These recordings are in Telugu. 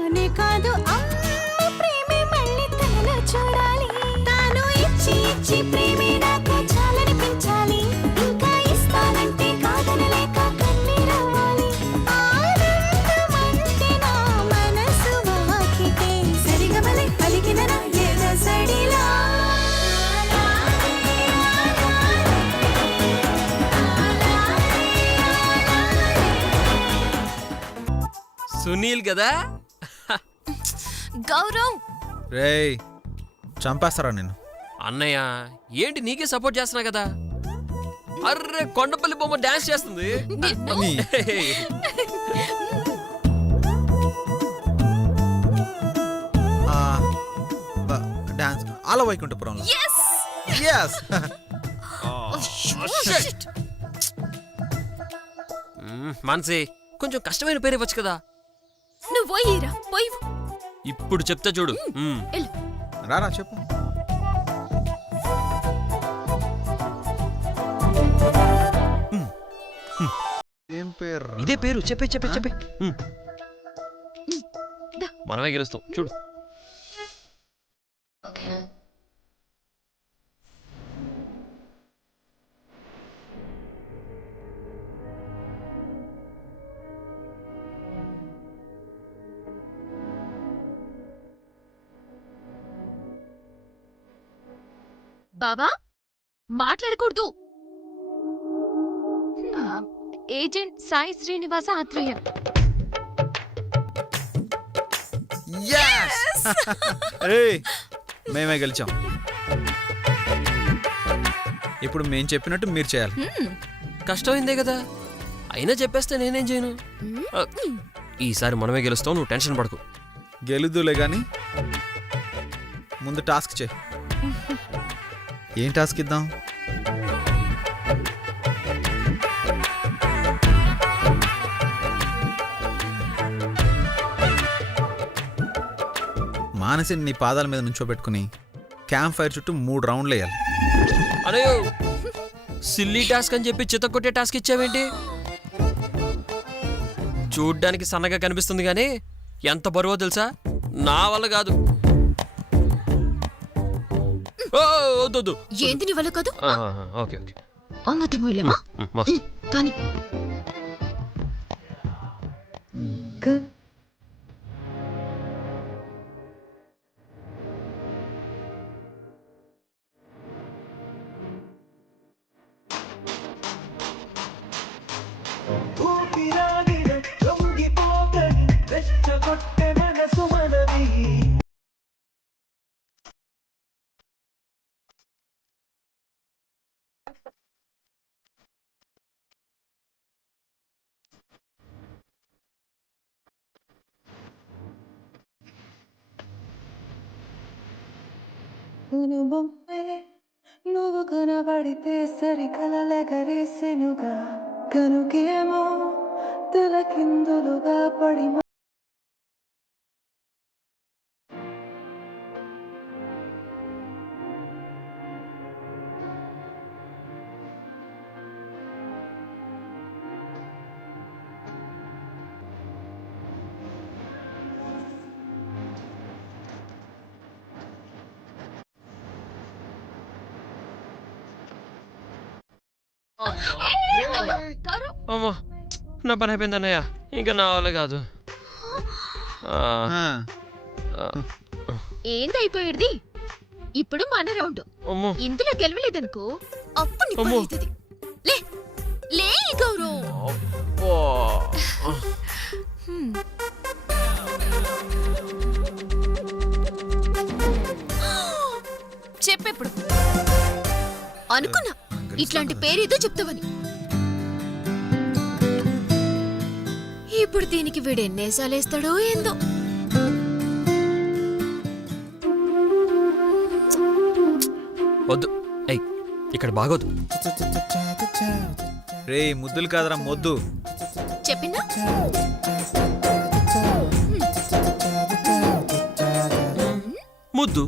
నానే కాదు అమ్మ ప్రేమే మళ్ళీ తనలో చూడాలి. తాను ఇచ్చి ఇచ్చి ప్రేమే నాకు చాలనిపించాలి. ఇంకా ఇస్తానంటే కాదనలేక కన్నీరవ్వాలి. ఆనందమంటే నా మనసు వాకిటే సరిగమలై పలికిన ఏదో సడిలా. సునీల్ కదా? గౌరవ్ రేయ్ చంపేస్తారా నేను? అన్నయ్య ఏంటి నీకే సపోర్ట్ చేస్తున్నా కదా. అర్రే కొండపల్లి బొమ్మ డాన్స్ చేస్తుంది. డాన్స్ అలా వైకుంఠపురంలో. yes మాన్సి కొంచెం కష్టమైన పేరు ఇవ్వచ్చు కదా. నువ్వు పోయిరా పోయి. ఇప్పుడు చెప్తా చూడు. రారా చెప్పు. ఏం పేరు? ఇదే పేరు. చెప్పే చెప్పే చెప్పే. మనమే గెలుస్తాం చూడు. బావా మాట్లాడకూడదు. ఏజెంట్ సాయి శ్రీనివాస ఆత్రేయ. మేమే గెలిచాం. ఇప్పుడు మేం చెప్పినట్టు మీరు చేయాలి. కష్టమైందే కదా, అయినా చెప్పేస్తే నేనేం చేయను. ఈసారి మనమే గెలుస్తాం, నువ్వు టెన్షన్ పడకు. గెలుదులే గాని ముందు టాస్క్ చేయి. ఏం టాస్క్ ఇద్దాం? మానసిని నీ పాదాల మీద నుంచోబెట్టుకుని క్యాంప్ ఫైర్ చుట్టూ 3 రౌండ్లు వేయాలి. అయ్యో సిల్లీ టాస్క్ అని చెప్పి చితకొట్టే టాస్క్ ఇచ్చావేంటి? చూడ్డానికి సన్నగా కనిపిస్తుంది కానీ ఎంత బరువో తెలుసా? నా వల్ల కాదు. వద్దు. ఏంది నీ వల్ల కాదు? Okay okay. అమ్మటి మూలమా కానీ నువ్వు కనబడితే సరి కలలెగరేసెనుగా కనుకేమో తలకిందులుగా పడి అమ్మో నా పని అయిపోయింది అన్నయ్య, ఇంకా నా వల్ల కాదు. ఏందైపోయేది? ఇప్పుడు మన రౌండ్. ఇందులో గెలవలేదనుకో అప్పుడు లే లే గౌరవ్. చెప్పెప్పుడు అనుకున్నా ఇట్లాంటి పేరేదో చెప్తావని. ఇప్పుడు దీనికి వీడు ఎన్నేసాలేస్తాడో ఏందో. వద్దు, ఇక్కడ బాగోదు. రే ముద్దులు కాదరా మొద్దు. చెప్పిందా? ముద్దు.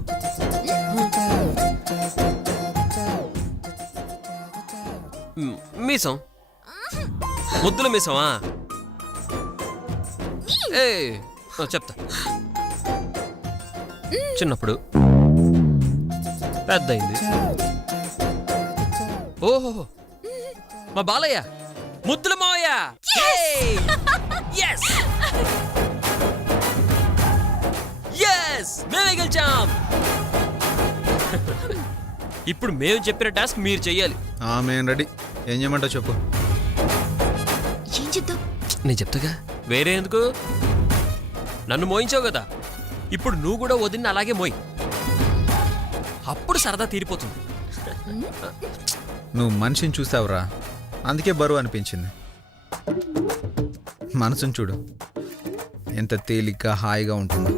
మీసం. ముద్దుల మీసమా? చెప్తా. చిన్నప్పుడు పెద్దయింది. ఓహో, మా బాలయ్య ముద్దుల మావయ్య. Yes! Yes! మేమే గెలిచాం. ఇప్పుడు మేము చెప్పిన టాస్క్ మీరు చెయ్యాలి. మేము రెడీ. ఏం చేయమంటావు చెప్పు. ఏం చెప్తాం? నేను చెప్తాగా. వేరే ఎందుకు? నన్ను మోయించావు కదా, ఇప్పుడు నువ్వు కూడా వదిలిన అలాగే మోయి. అప్పుడు సరదా తీరిపోతుంది. నువ్వు మనిషిని చూసావురా, అందుకే బరువు అనిపించింది. మనసుని చూడు, ఎంత తేలిగ్గా హాయిగా ఉంటుందో.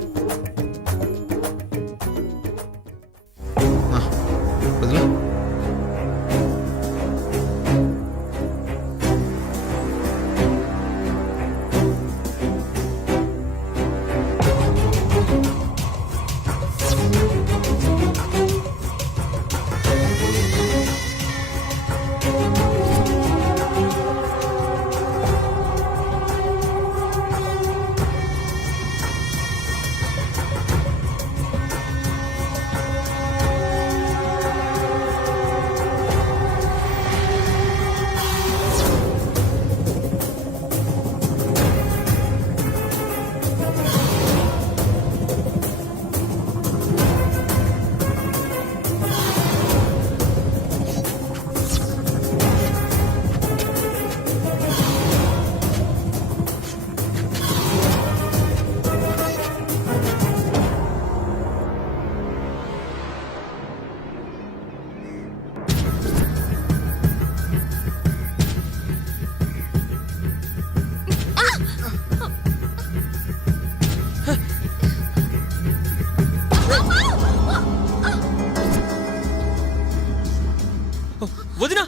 వదిలా.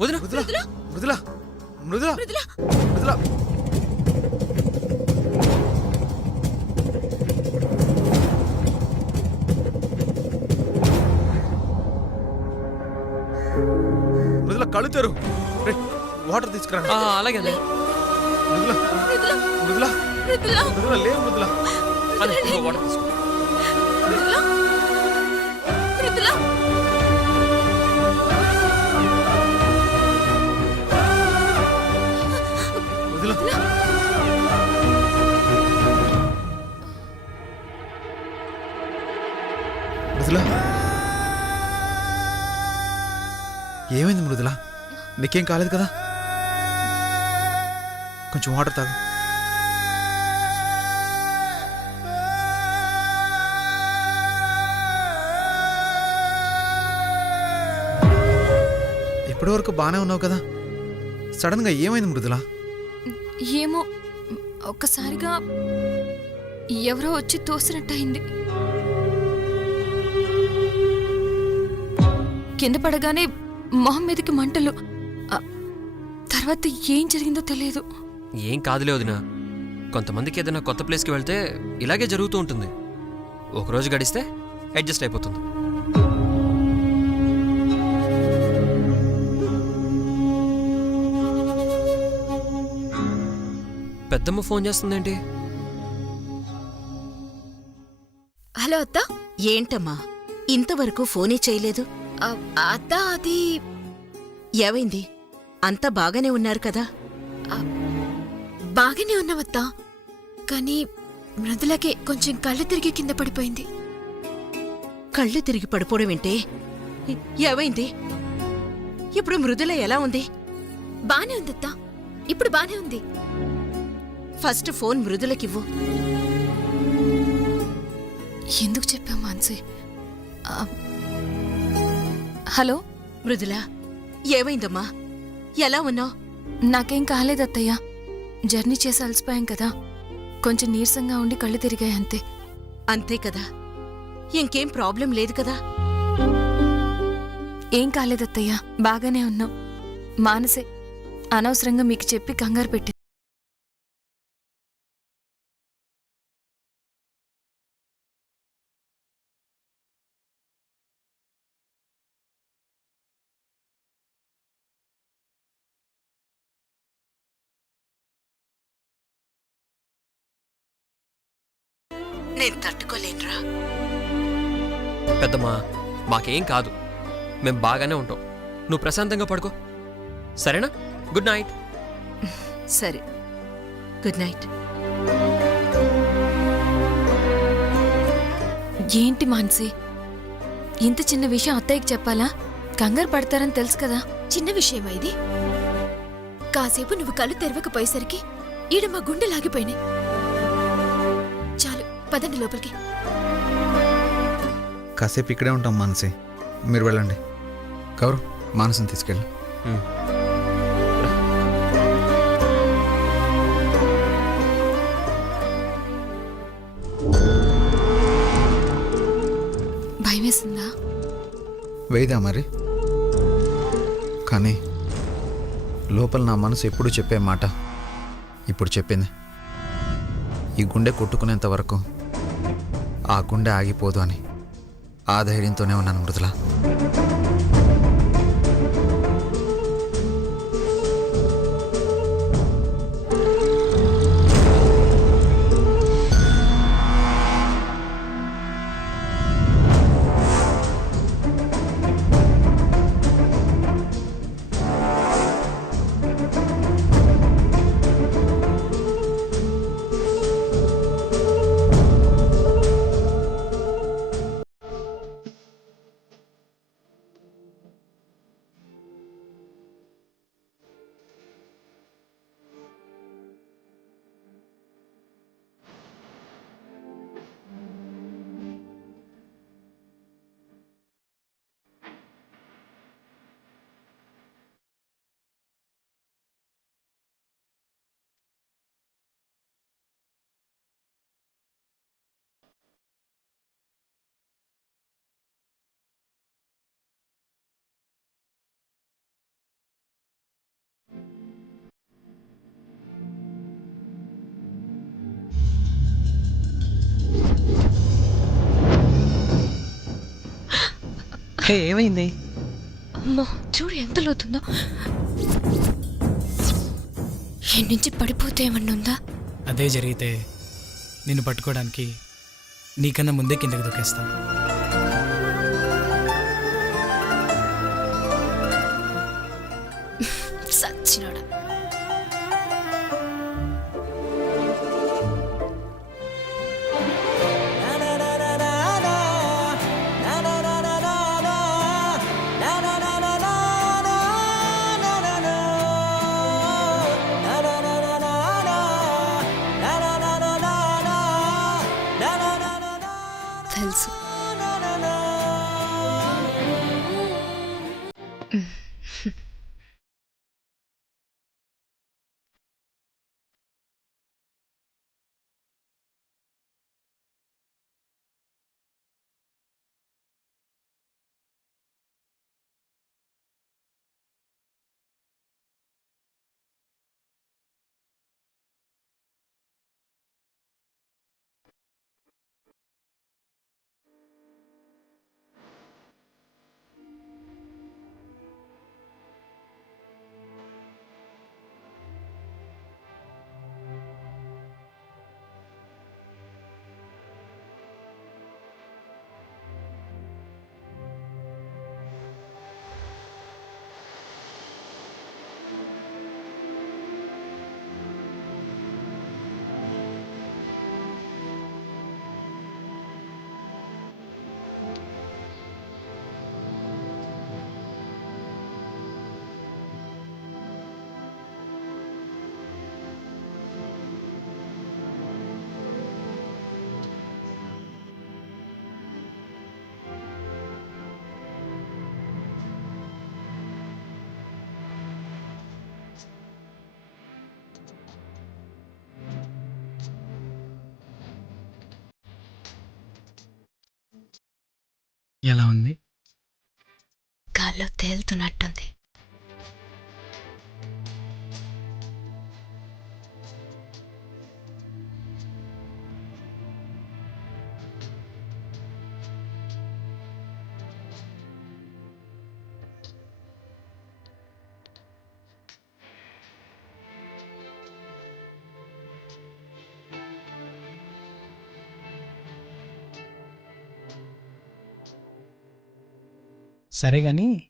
వదినా, వదినా. మృదులా మృదులా మృదులా మృదులా. మృదులా కళ్ళు తెరు. వాటర్ తీసుకురా. అలాగే అన్నయ్య. మృదులా మృదులా మృదులా లేవు. మృదులా వాటర్ తీసుకో. మృదులా. మృదులా ఏమైంది మృదులా? నీకేం కాలేదు కదా? కొంచెం వాటర్ తాగు. ఇప్పటి వరకు బాగానే ఉన్నావు కదా, సడన్ గా ఏమైంది మృదులా? ఏమో, ఒక్కసారిగా ఎవరో వచ్చి తోసినట్టయింది. కింద పడగానే మొహం మీదకి మంటలు. తర్వాత ఏం జరిగిందో తెలియదు. ఏం కాదులే వదినా. కొంతమందికి ఏదైనా కొత్త ప్లేస్కి వెళ్తే ఇలాగే జరుగుతూ ఉంటుంది. ఒకరోజు గడిస్తే అడ్జస్ట్ అయిపోతుంది. పెద్దమ్మ ఫోన్ చేస్తుందేంటి? హలో అత్త. ఏంటమ్మా ఇంతవరకు ఫోనే చేయలేదు? అత్త, అది ఏమైంది? అంతా బాగానే ఉన్నారు కదా? బాగానే ఉన్నావత్తా, కానీ మృదులకే కొంచెం కళ్ళు తిరిగి కింద పడిపోయింది. కళ్ళు తిరిగి పడిపోవడమేంటే? ఏమైంది? ఇప్పుడు మృదుల ఎలా ఉంది? బానే ఉందత్తా, ఇప్పుడు బానే ఉంది. ఫస్ట్ ఫోన్ మృదులకివ్వు. ఎందుకు చెప్పావు మాన్సి? హలో మృదుల, ఏమైందమ్మా? ఎలా ఉన్నావు? నాకేం కాలేదత్తయ్య. జర్నీ చేసి అలసిపోయాం కదా, కొంచెం నీరసంగా ఉండి కళ్ళు తిరిగాయి అంతే. అంతే కదా? ఇంకేం ప్రాబ్లం లేదు కదా? ఏం కాలేదత్తయ్య, బాగానే ఉన్నాం. మానసే అనవసరంగా మీకు చెప్పి కంగారు పెట్టి నేను తట్టుకోలేనురా. పెద్దమ్మా మాకేం కాదు, మేం బాగానే ఉంటాం. నువ్వు ప్రశాంతంగా పడుకో, సరేనా? Good night. సరే, గుడ్ నైట్. ఏంటి మాన్సి, ఇంత చిన్న విషయం అత్తయ్యకి చెప్పాలా? కంగారు పడతారని తెలుసు కదా. చిన్న విషయమా ఇది? కాసేపు నువ్వు కళ్ళు తెరవకపోయేసరికి ఈడ మా గుండె లాగిపోయినాయి. చాలు, పదండి లోపలికి. కాసేపు ఇక్కడే ఉంటాం మానసి, మీరు వెళ్ళండి. గౌరవ్, మానసిని తీసుకెళ్ళి. భయం వేసిందా? వేయదా మరి? కానీ లోపల నా మనసు ఎప్పుడు చెప్పే మాట ఇప్పుడు చెప్పింది. ఈ గుండె కొట్టుకునేంత వరకు ఆ గుండె ఆగిపోదు అని. ఆ ధైర్యంతోనే ఉన్నాను మృదుల. ఏమైంది? అమ్మో, చూడు ఎంత లోతుందో. ఈ నుంచి పడిపోతే ఏమన్నా ఉందా? అదే జరిగితే నిన్ను పట్టుకోవడానికి నీకన్నా ముందే కిందకి దూకేస్తా. సచ్చినోడా. తెలుసు. ఎలా ఉంది? గాల్లో తేలుతున్నట్టుంది. సరే గాని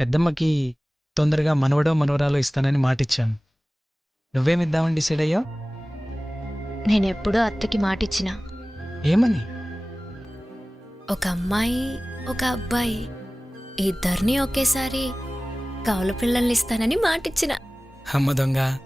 పెద్దమ్మకి తొందరగా మనవడో మనవరాలో ఇస్తానని మాటిచ్చాను. నువ్వేమిద్దామని డిసైడ్ అయ్యావు? నేనెప్పుడూ అత్తకి మాటిచ్చిన ఏమని? ఒక అమ్మాయి ఒక అబ్బాయి ఇద్దరిని ఒకేసారి కౌలు పిల్లల్ని ఇస్తానని మాటిచ్చిన. అమ్మ దొంగ